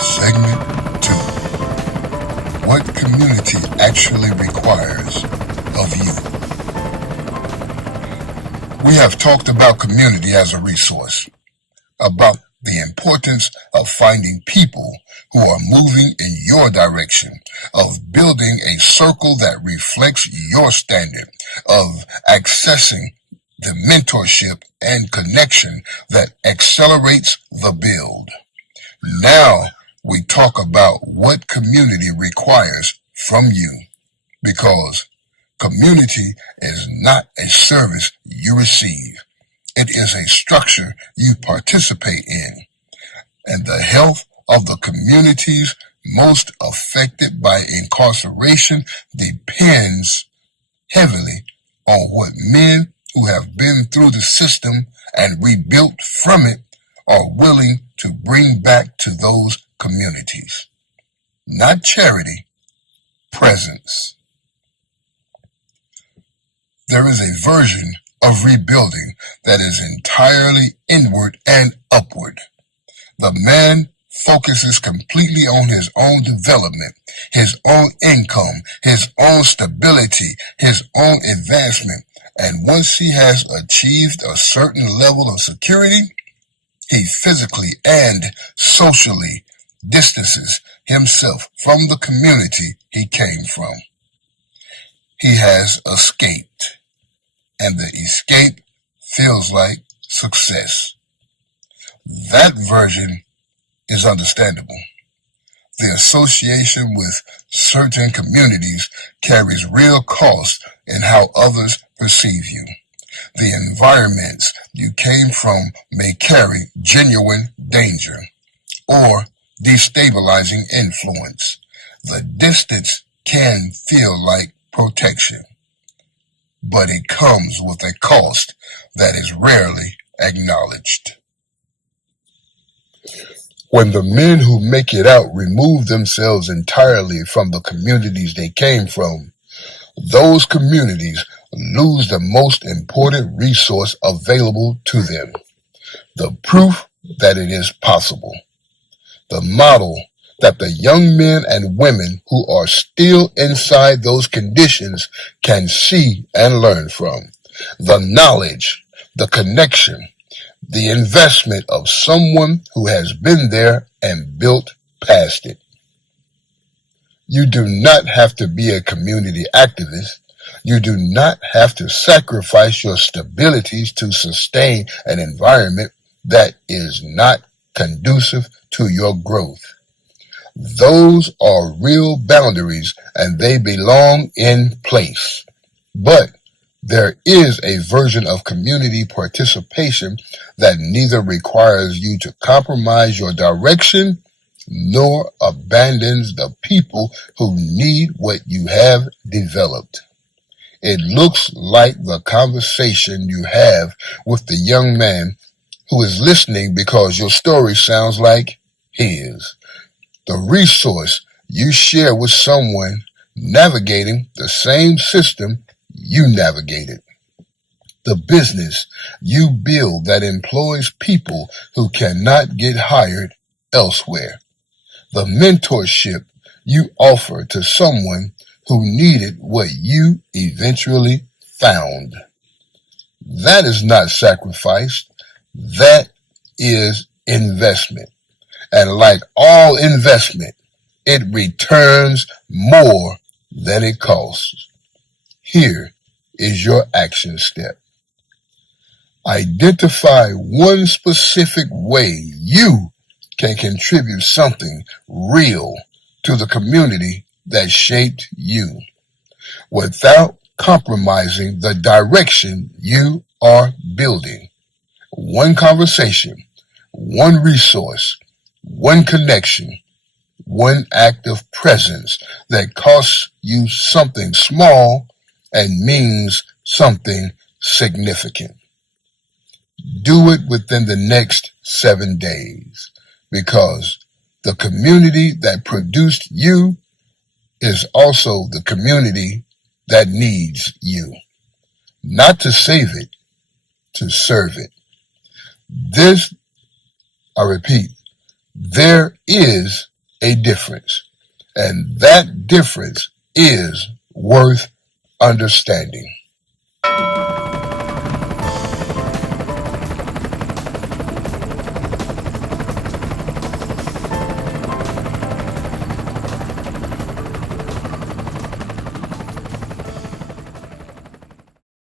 Segment 2. What community actually requires of you. We have talked about community as a resource, about the importance of finding people who are moving in your direction, of building a circle that reflects your standard, of accessing the mentorship and connection that accelerates the build. Now we talk about what community requires from you, because community is not a service you receive. It is a structure you participate in, and the health of the communities most affected by incarceration depends heavily on what men who have been through the system and rebuilt from it are willing to bring back to those communities. Not charity, presence. There is a version of rebuilding that is entirely inward and upward. The man focuses completely on his own development, his own income, his own stability, his own advancement, and once he has achieved a certain level of security, he physically and socially distances himself from the community he came from. He has escaped, and the escape feels like success. That version is understandable. The association with certain communities carries real cost in how others perceive you. The environments you came from may carry genuine danger or destabilizing influence. The distance can feel like protection, but it comes with a cost that is rarely acknowledged. When the men who make it out remove themselves entirely from the communities they came from, those communities lose the most important resource available to them: the proof that it is possible, the model that the young men and women who are still inside those conditions can see and learn from, the knowledge, the connection, the investment of someone who has been there and built past it. You do not have to be a community activist. You do not have to sacrifice your stabilities to sustain an environment that is not conducive to your growth. Those are real boundaries and they belong in place. But there is a version of community participation that neither requires you to compromise your direction nor abandons the people who need what you have developed. It looks like the conversation you have with the young man who is listening because your story sounds like his. The resource you share with someone navigating the same system you navigated. The business you build that employs people who cannot get hired elsewhere. The mentorship you offer to someone who needed what you eventually found. That is not sacrifice. That is investment. And like all investment, it returns more than it costs. Here is your action step. Identify one specific way you can contribute something real to the community that shaped you, without compromising the direction you are building. One conversation, one resource, one connection, one act of presence that costs you something small and means something significant. Do it within the next 7 days, because the community that produced you is also the community that needs you. Not to save it, to serve it. I repeat, there is a difference, and that difference is worth understanding.